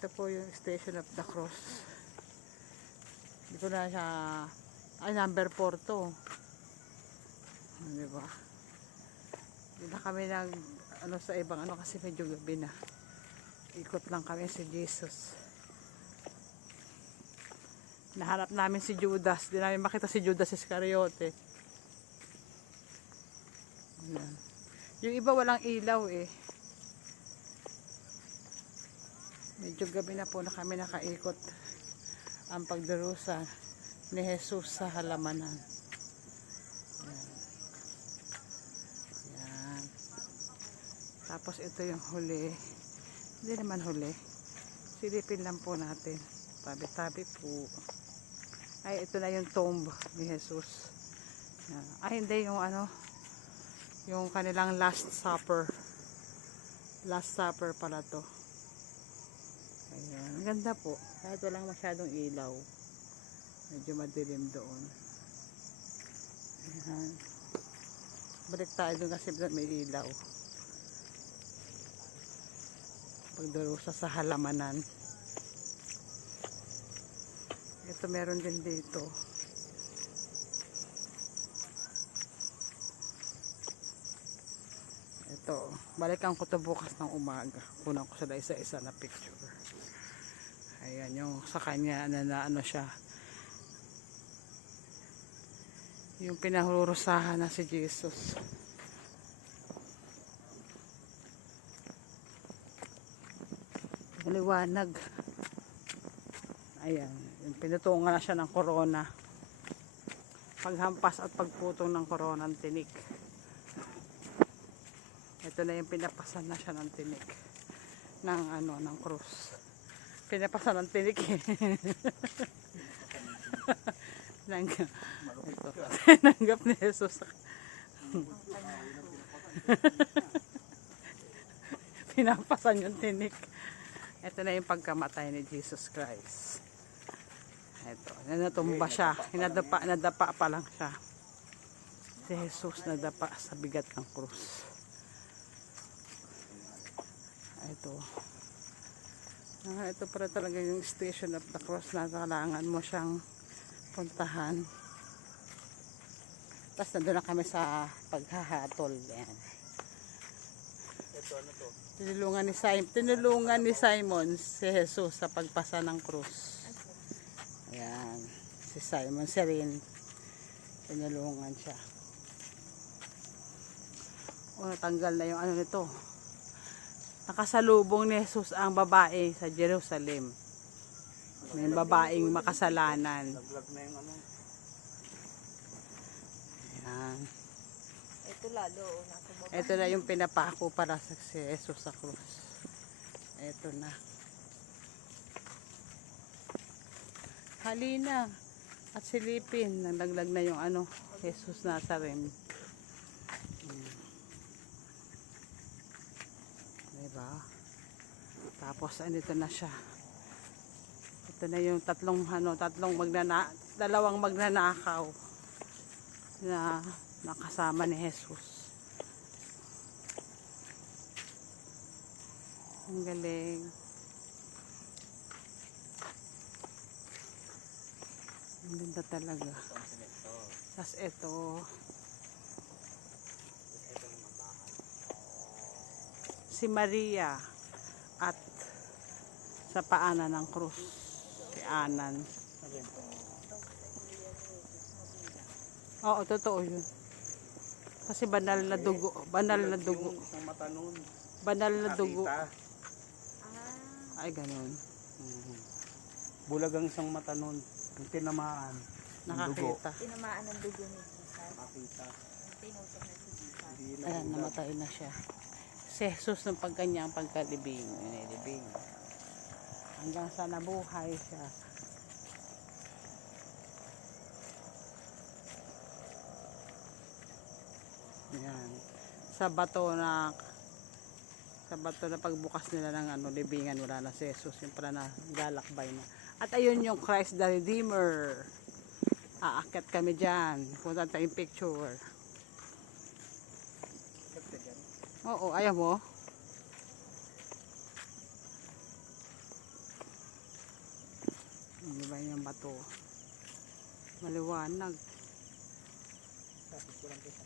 Ito po yung Station of the Cross. Dito na siya. Ay, number 4 to. Diba? Hindi na kami nag ano sa ibang ano kasi medyo gabi na. Ikot lang kami si Jesus. Nahanap namin si Judas. Di namin makita si Judas Iscariote. Ayan. Yung iba walang ilaw eh. Medyo gabi na po na kami nakaikot ang pagdarusa ni Jesus sa halamanan. Ayan. Ayan. Tapos ito yung huli. Hindi naman huli. Silipin lang po natin. Tabi-tabi po. Ay, ito na yung tomb ni Jesus. Ayan. Ay, hindi yung ano, yung kanilang last supper. Last supper pala to. Ayan. Ang ganda po. Kahit walang masyadong ilaw. Medyo madilim doon. Ayan. Balik tayo doon kasi may ilaw. Pagdarusa sa halamanan. Ito meron din dito. Ito. Balikan ko to bukas ng umaga. Kunan ko sila isa-isa na picture. Ayan yung sa kanya na ano siya. Yung pinahurusahan na si Jesus. Maliwanag. Ayan. Yung pinutungan na siya ng corona. Paghampas at pagputong ng corona ng tinik. Ito na yung pinapasan na siya ng tinik. Ng ano, ng krus. Pinapasan ng tinik eh. Nanggap ni Jesus. Pinapasan yung tinik. Ito na yung pagkamatay ni Jesus Christ. Ito, natumba siya. Nadapa pa lang siya. Si Jesus nadapa sa bigat ng krus. Ito. Ito para talaga yung Station of the Cross na kailangan mo siyang puntahan. Tapos nandun na kami sa paghahatol. Yan. Ito ano to? Tinulungan ni Simon si Jesus sa pagpasa ng krus. Ayan. Si Simon, si Rin. Tinulungan siya. O, natanggal na yung ano nito. Nakasalubong ni Jesus ang babae sa Jerusalem. May babaeng makasalanan. Naglag na yung ano. Ayan. Ito lalo, nasa baba. Ito na yung pinapako para sa si Jesus sa krus. Ito na. Halina at silipin. Nalaglag na yung ano, Jesus Nazarene. Diba? Tapos andito na siya. Ito na yung dalawang magnanakaw na nakasama ni Jesus. Ang galing. Ang ganda talaga. Tapos ito. Si Maria at sa paanan ng krus. Si Anan. Oo, totoo yun. Kasi banal na dugo. Banal na dugo. Isang mata nun. Banal na dugo. Nakita. Ay, ganun. Bulag ang isang mata nun. Yung tinamaan. Yung dugo. Nakakita. Tinamaan ng dugo ni Jesus. Nakita. Tinusok na si Jesus. Hindi na Ayan, namatay na siya. Si Jesus ng pagkanyang pagkalibing. Nilibing. Hanggang sa nabuhay siya. Ayan. Sa bato na pagbukas nila ng ano, libingan, wala na si Jesus. Yung pala na galakbay na. At ayun yung Christ the Redeemer. Aakyat kami dyan. Punta tayong picture. Oo, ayaw mo? Ayan yung bato. Maliwanag. Tapos ko lang kita.